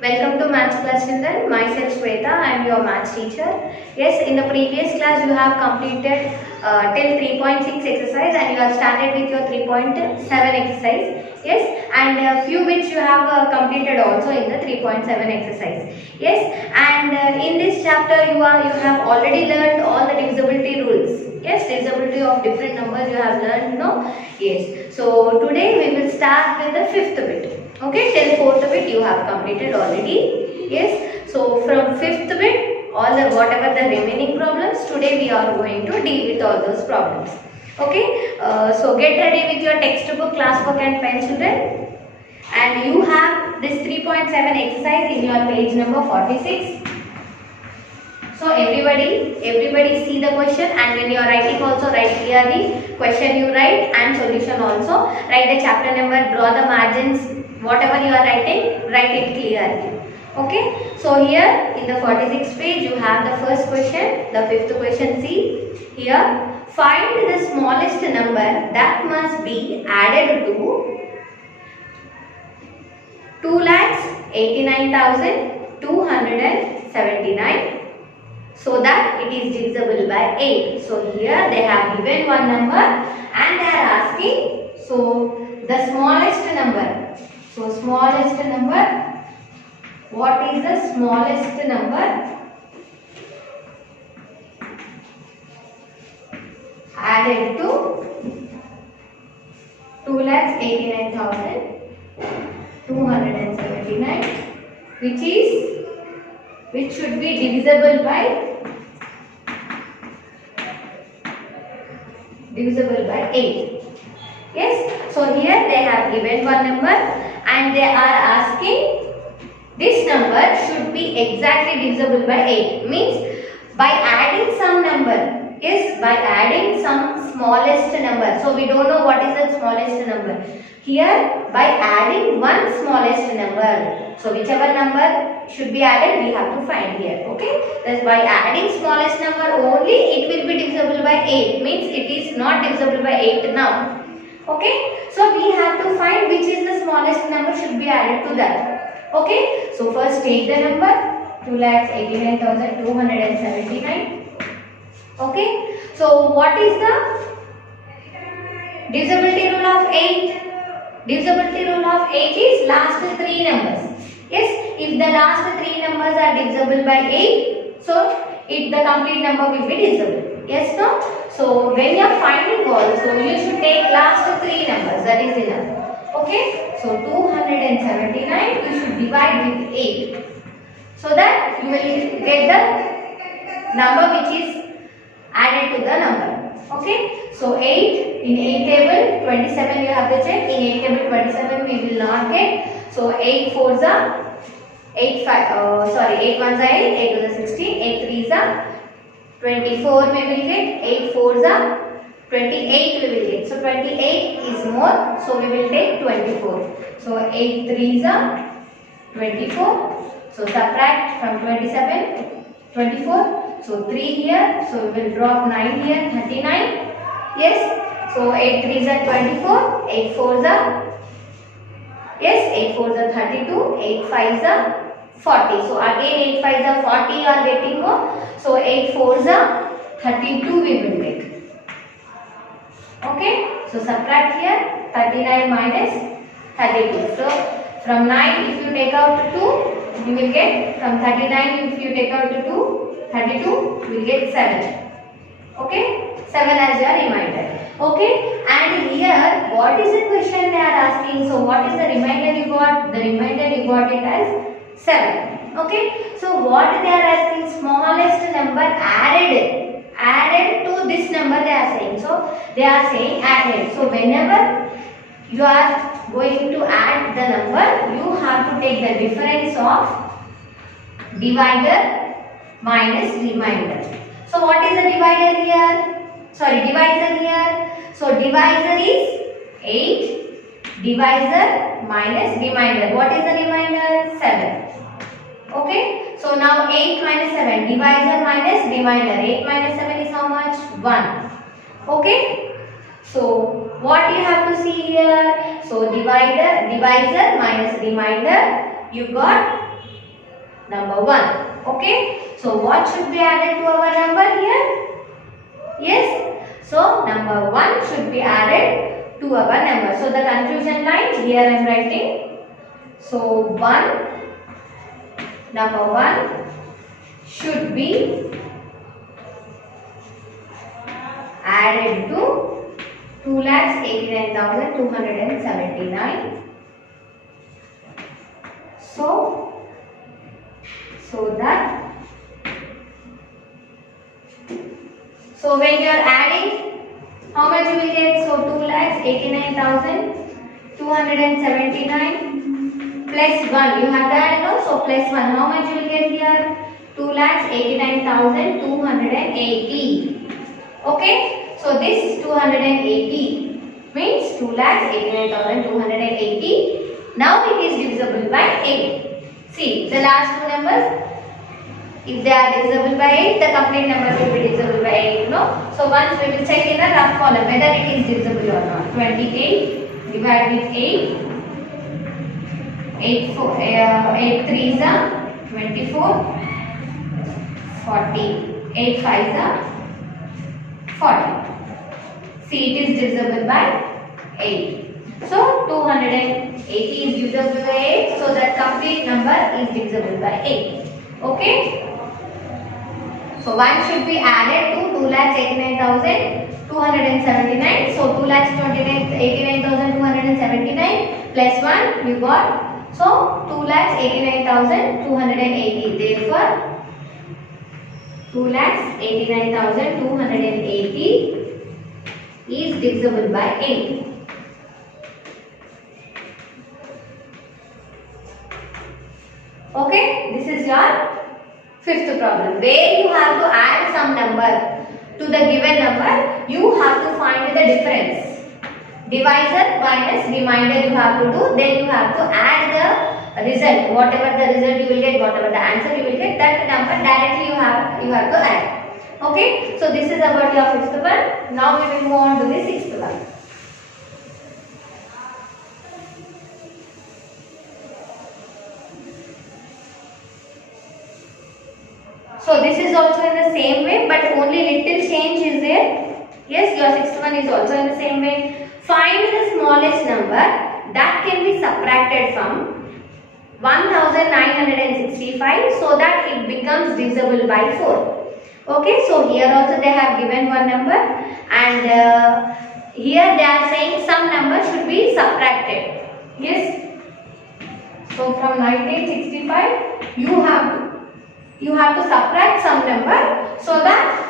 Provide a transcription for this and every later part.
Welcome to Maths class children. Myself Shweta, I am your maths teacher. Yes, in the previous class you have completed till 3.6 exercise and you have started with your 3.7 exercise. Yes, and a few bits you have completed also in the 3.7 exercise. Yes, and in this chapter you have already learned all the divisibility rules. Yes, divisibility of different numbers you have learned, no? Yes. So today we will start with the fifth bit. Okay, till fourth bit you have completed already. Yes. So from fifth bit, all the whatever the remaining problems, today we are going to deal with all those problems. Okay. So get ready with your textbook, class book and pen, children. And you have this 3.7 exercise in your page number 46. So everybody see the question, and when you are writing also write clearly. Question you write and solution also. Write the chapter number, draw the margins, whatever you are writing, write it clearly. Okay. So here in the 46th page you have the first question, the fifth question. See here, find the smallest number that must be added to 2,89,279 so that it is divisible by 8. So here they have given one number and they are asking, so the smallest number. So smallest number, what is the smallest number added to 2,89,279 which should be divisible by 8. Yes, so here they have given one number and they are asking this number should be exactly divisible by 8. Means by adding some number. Yes, by adding some smallest number. So we don't know what is the smallest number. Here by adding one smallest number. So whichever number should be added we have to find here. Okay. Thus by adding smallest number only it will be divisible by 8. Means it is not divisible by 8 now. Okay. So we have to find which is the smallest number should be added to that. Okay. So first take the number 2,89,279. Okay. So what is the divisibility rule of 8? Divisibility rule of 8 is last 3 numbers. Yes, if the last 3 numbers are divisible by 8, so the complete number will be divisible. Yes, no? So when you are finding also, you should take last 3 numbers. That is enough. Okay. So 279 you should divide with 8. So that you will get the number which is added to the number. Okay. So 8 in 8 table 27 you have to check. In 8 table 27 we will not get. So 8 4s are 8 ones are 8, 8 to the 16, 8 3s are 24 we will get, 8 4s are 28 we will get. So 28 is more, so we will take 24. So 8 3s are 24. So subtract from 27 24. So 3 here, so we will drop 9 here, 39. Yes. So 8 3s are 24, 8 4s are 8 4s are 32, 8 5s are 40. So again 8 5s are 40 you are getting home. So 8 4s are 32 we will take. Okay. So subtract here 39 minus 32. So from 9 if you take out 2 you will get, from 39 if you take out 2, 32 you will get 7. Okay. 7 as your remainder. Okay, and here what is the question they are asking? So what is the remainder you got? The remainder you got it as 7. Okay, so what they are asking? Smallest number added to this number they are saying. So they are saying added. So whenever you are going to add the number, you have to take the difference of divider minus remainder. So what is the divider here? Sorry, divisor here. So divisor is 8, divisor minus remainder. What is the remainder? 7. Okay. So now 8 minus 7, divisor minus remainder. 8 minus 7 is how much? 1. Okay. So what you have to see here? So divisor minus remainder, you got number 1. Okay, so what should be added to our number here? Yes, so number 1 should be added to our number. So the conclusion line here I am writing. So number 1 should be added to 2,89,279. So when you are adding, how much you will get? So 2,89,279 plus 1. You have to add no? So plus 1. How much you will get here? 2,89,280. Okay. So this 280 means 2,89,280. Now it is divisible by 8. See the last two numbers. If they are divisible by 8, the complete number will be divisible by 8. No? So once we will check in the rough column whether it is divisible or not. 28 divided with 8. 8 3s are 24. 40. 8 5s are 40. See, it is divisible by 8. So 280 is divisible by 8. So that complete number is divisible by 8. Okay. So 1 should be added to 2,89,279. So 2,89,279 plus 1 we got. So 2,89,280. Therefore 2,89,280 is divisible by 8. Okay, this is your fifth problem where you have to add some number to the given number. You have to find the difference. Divisor minus remainder you have to do. Then you have to add the result. Whatever the result you will get, whatever the answer you will get, that number directly you have to add. Okay, so this is about your fifth one. Now we will move on to the sixth one. So this is also in the same way, but only little change is there. Yes, your sixth one is also in the same way. Find the smallest number that can be subtracted from 1,965 so that it becomes divisible by 4. Okay, so here also they have given one number, and here they are saying some number should be subtracted. Yes, so from 1965 you have to subtract some number so that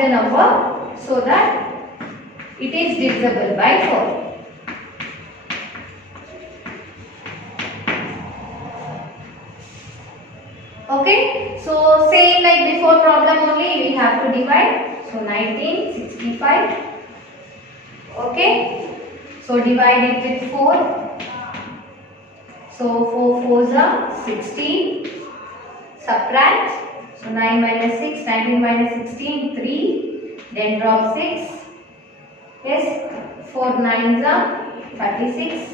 the number so that it is divisible by 4. Okay, so same like before problem only, we have to divide. So 1965. Okay, so divide it with 4. So 4 4s are 16. Subtract. So 9 minus 6, 19 minus 16, 3. Then drop 6. Yes, 4 9s are 36.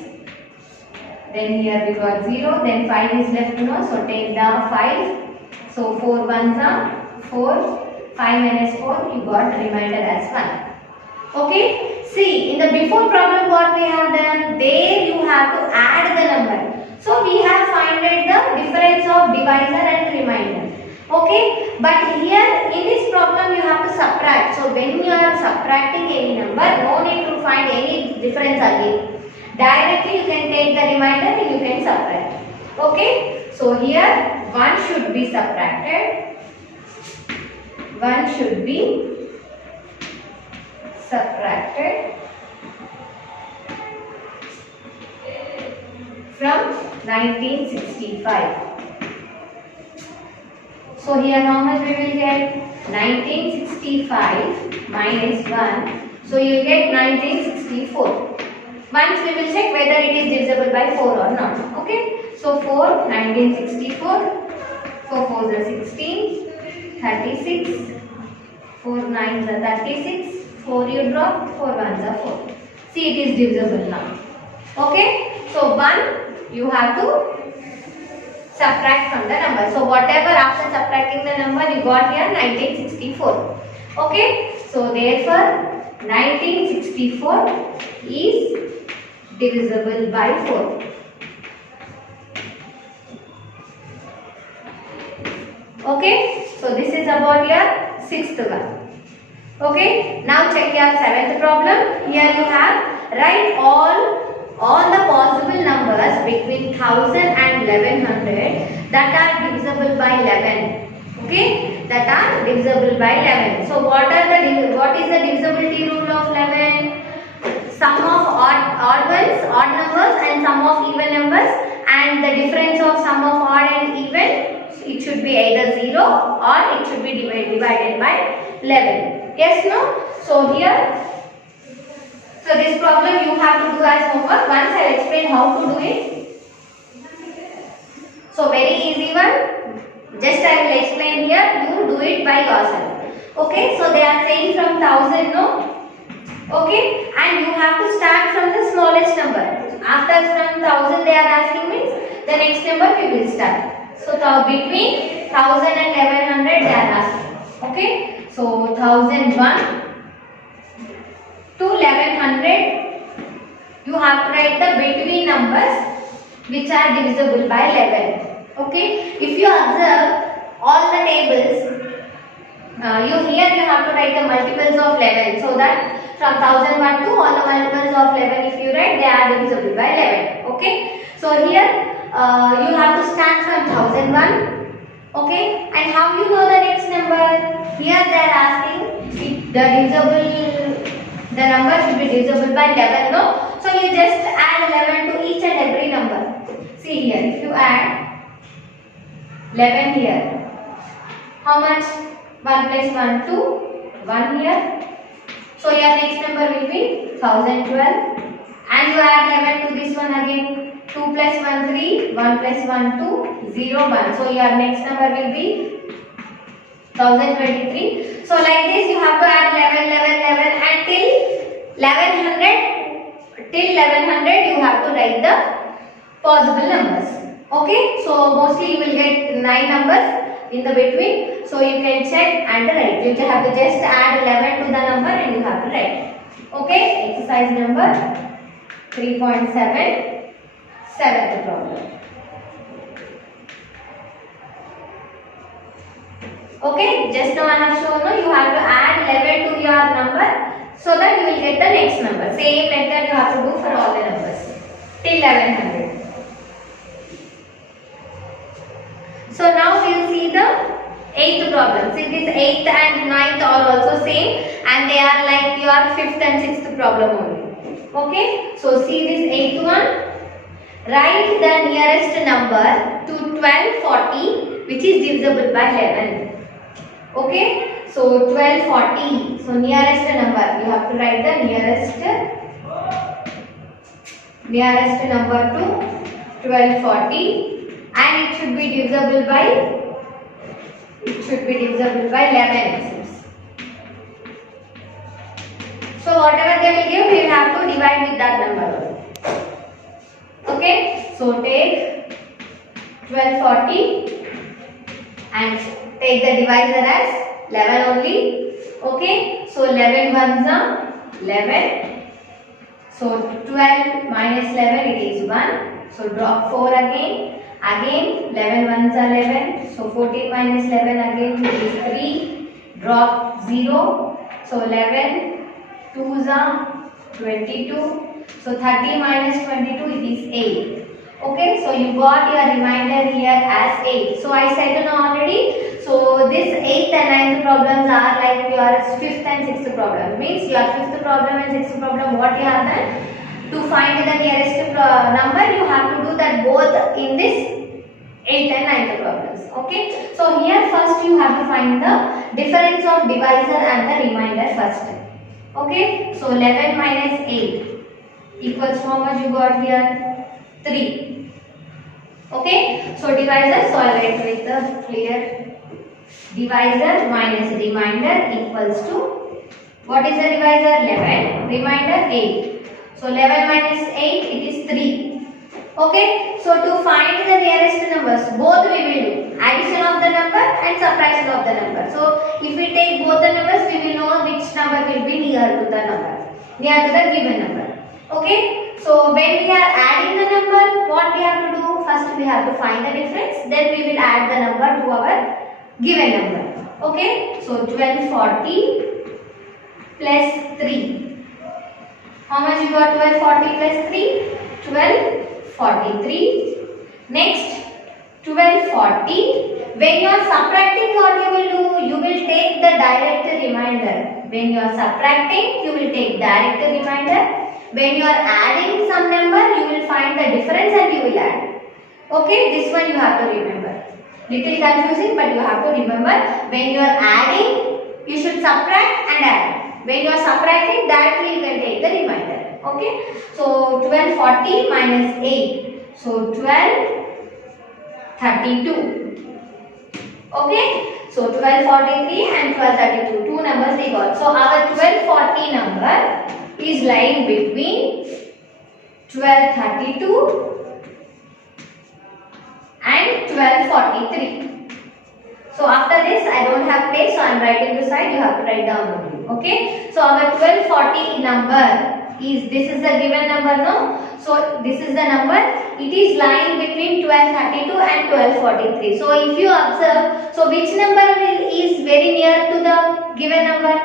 Then here we got 0. Then 5 is left to know. So take the 5. So 4 1s are 4. 5 minus 4, you got remainder as 1. Okay. See, in the before problem what we have done, there you have to add the number. So we have finded the difference of divisor and remainder. Okay, but here in this problem you have to subtract. So when you are subtracting any number, no need to find any difference again. Directly you can take the remainder and you can subtract. Okay, so here 1 should be subtracted. 1 should be subtracted from 1965. So here how much we will get? 1965 minus 1. So you will get 1964. Once we will check whether it is divisible by 4 or not. Okay. So 4, 1964. 4 4s are 16. 36. 4 9s are 36. 4 you drop. 4 1s are 4. See, it is divisible now. Okay, so 1 you have to subtract from the number. So whatever after subtracting the number you got here 1964. Okay, so therefore 1964 is divisible by 4. Okay, so this is about your sixth one. Okay, now check your seventh problem. Here you have write all the possible numbers between 1000 and 1100 that are divisible by 11. Okay, that are divisible by 11. So what is the divisibility rule of 11? Sum of odd numbers and sum of even numbers, and the difference of sum of odd and even, it should be either 0 or it should be divided by 11. Yes, no? So here, so this problem you have to do as homework. Once I will explain how to do it. So very easy one. Just I will explain here. You do it by yourself. Okay. So they are saying from 1000, no? Okay. And you have to start from the smallest number. After from 1000 they are asking means the next number we will start. So between 1000 and 1100 they are asking. Okay. So 1001 to 1100 you have to write the between numbers which are divisible by 11. Okay, if you observe all the tables, you have to write the multiples of 11, so that from 1001 to all the multiples of 11 if you write, they are divisible by 11. Okay, so here you have to start from 1001. Okay, and how you know the next number? Here they are asking if the number should be divisible by 11, no? So you just add 11 to each and every number. See here, if you add 11 here, how much? 1 plus 1, 2, 1 here. So your next number will be 1012, and you add 11 to this one again. 2 plus 1, 3, 1 plus 1, 2, 0, 1. So your next number will be 1023. So like this you have to add 11, 11, 11 and till 1100. Till 1100 you have to write the possible numbers. Okay, so mostly you will get 9 numbers in the between. So you can check and write. You have to just add 11 to the number and you have to write. Okay, exercise number 3.7, seventh problem. Okay, just now I have shown you have to add 11 to your number so that you will get the next number. Same like that you have to do for all the numbers till 1100. So now we will see the eighth problem. See, this 8th and 9th are also same and they are like your 5th and 6th problem only. Okay, so see this 8th one. Write the nearest number to 1240 which is divisible by 11. Okay, so 1240. So nearest number you have to write the nearest number to 1240, and it should be divisible by 11. So whatever they will give, we will have to divide with that number. Okay, so take 1240 and take the divisor as 11 only. Okay, so 11 ones are 11. So 12 minus 11 it is 1. So drop 4 again. 11 ones are 11. So 14 minus 11 again it is 3. Drop 0. So 11 2s are 22. So 30 minus 22 it is 8. Okay, so you got your remainder here as 8. So I said already. So this 8th and 9th problems are like your 5th and 6th problem. Means your 5th problem and 6th problem, what you have done? To find the nearest number, you have to do that both in this 8th and 9th problems. Okay, so here first you have to find the difference of divisor and the remainder first. Okay, so 11 minus 8 equals how much you got here? 3. Okay, so divisor, so I will write with the clear. Divisor minus remainder equals to, what is the divisor? 11, remainder 8. So 11 minus 8, it is 3. Okay, so to find the nearest numbers, both we will do addition of the number and subtraction of the number. So if we take both the numbers, we will know which number will be near to the number, near to the given number. Okay, so when we are adding the number, what we have to do? First we have to find the difference, then we will add the number to our given number. Okay, so 1240 plus 3. How much you got? 1240 plus 3? 1243. Next, 1240. When you are subtracting, what you will do? You will take the direct remainder. When you are subtracting, you will take direct remainder. When you are adding some number, you will find the difference and you will add. Okay, this one you have to remember. Little confusing, but you have to remember. When you are adding, you should subtract and add. When you are subtracting, directly you can take the remainder. Okay, so 1240 minus 8, so 1232. Okay, so 1243 and 1232, two numbers we got. So our 1240 number is lying between 1232 and 1243. So after this, I don't have place, so I am writing beside. You have to write down only. Okay, so our 1240 number is, this is the given number, no? So this is the number. It is lying between 1232 and 1243. So if you observe, so which number is very near to the given number?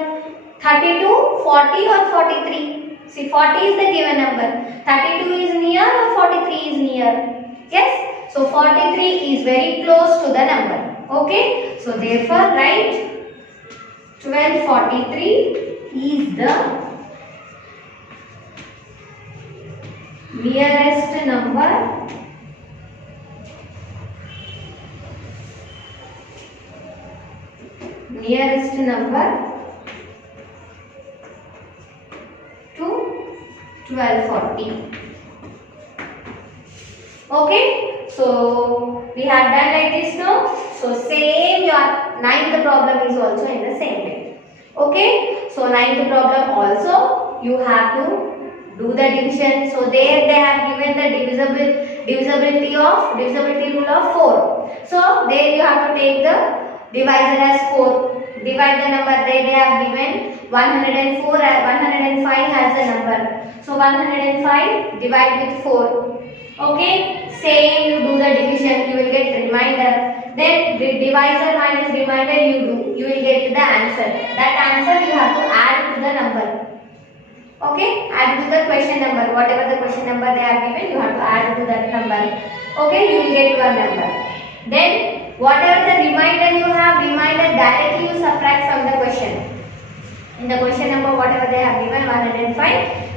32, 40 or 43? See, 40 is the given number. 32 is near or 43 is near? Yes. So 43 is very close to the number. Okay. So therefore write 1243 is the nearest number to 1240. Okay, so we have done like this now. So same, your ninth problem is also in the same way. Okay, so ninth problem also you have to do the division. So there they have given the divisibility rule of 4. So there you have to take the divisor as 4. Divide the number. There they have given 104 105 has the number. So 105 divide with 4. Okay. Same you do the division. You will get remainder. Then the divisor minus remainder you do. You will get the answer. That answer you have to add to the number. Okay, add to the question number. Whatever the question number they are given, you have to add to that number. Okay, you will get your number. Then whatever the remainder you have, remainder directly you subtract from the question. In the question number, whatever they have given 105,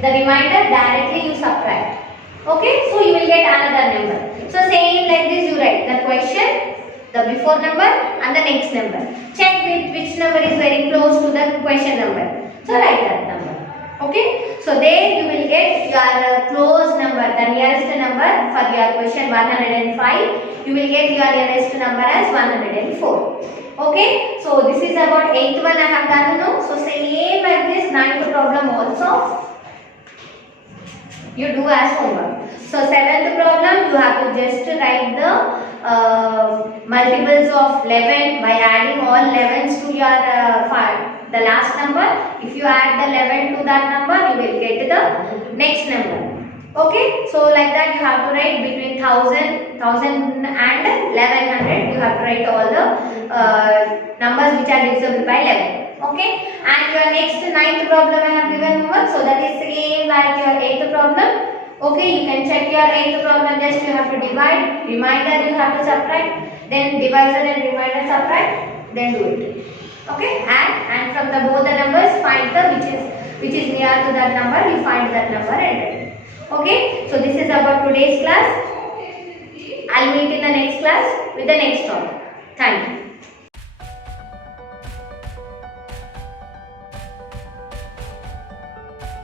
the remainder directly you subtract. Okay, so you will get another number. So same like this you write the question, the before number and the next number. Check with which number is very close to the question number. So write that number. Okay, so there you will get your close number, the nearest number for your question 105. You will get your nearest number as 104. Okay, so this is about 8th one I have done now. So same like this 9th problem also you do as homework. So 7th problem you have to just write the multiples of 11 by adding all 11s to your the last number. If you add the 11 to that number, you will get the next number. Okay, so like that you have to write between 1000 and 1100. You have to write all the numbers which are divisible by 11. Okay, and your next 9th problem I have given homework. So that is same like your 8th problem. Okay, you can check your 8th problem. Just you have to divide, remainder you have to subtract, then divisor and remainder subtract, then do it. Okay, and from the both the numbers find the which is near to that number. You find that number and write. Okay, so this is about today's class. I'll meet in the next class with the next topic. Thank you.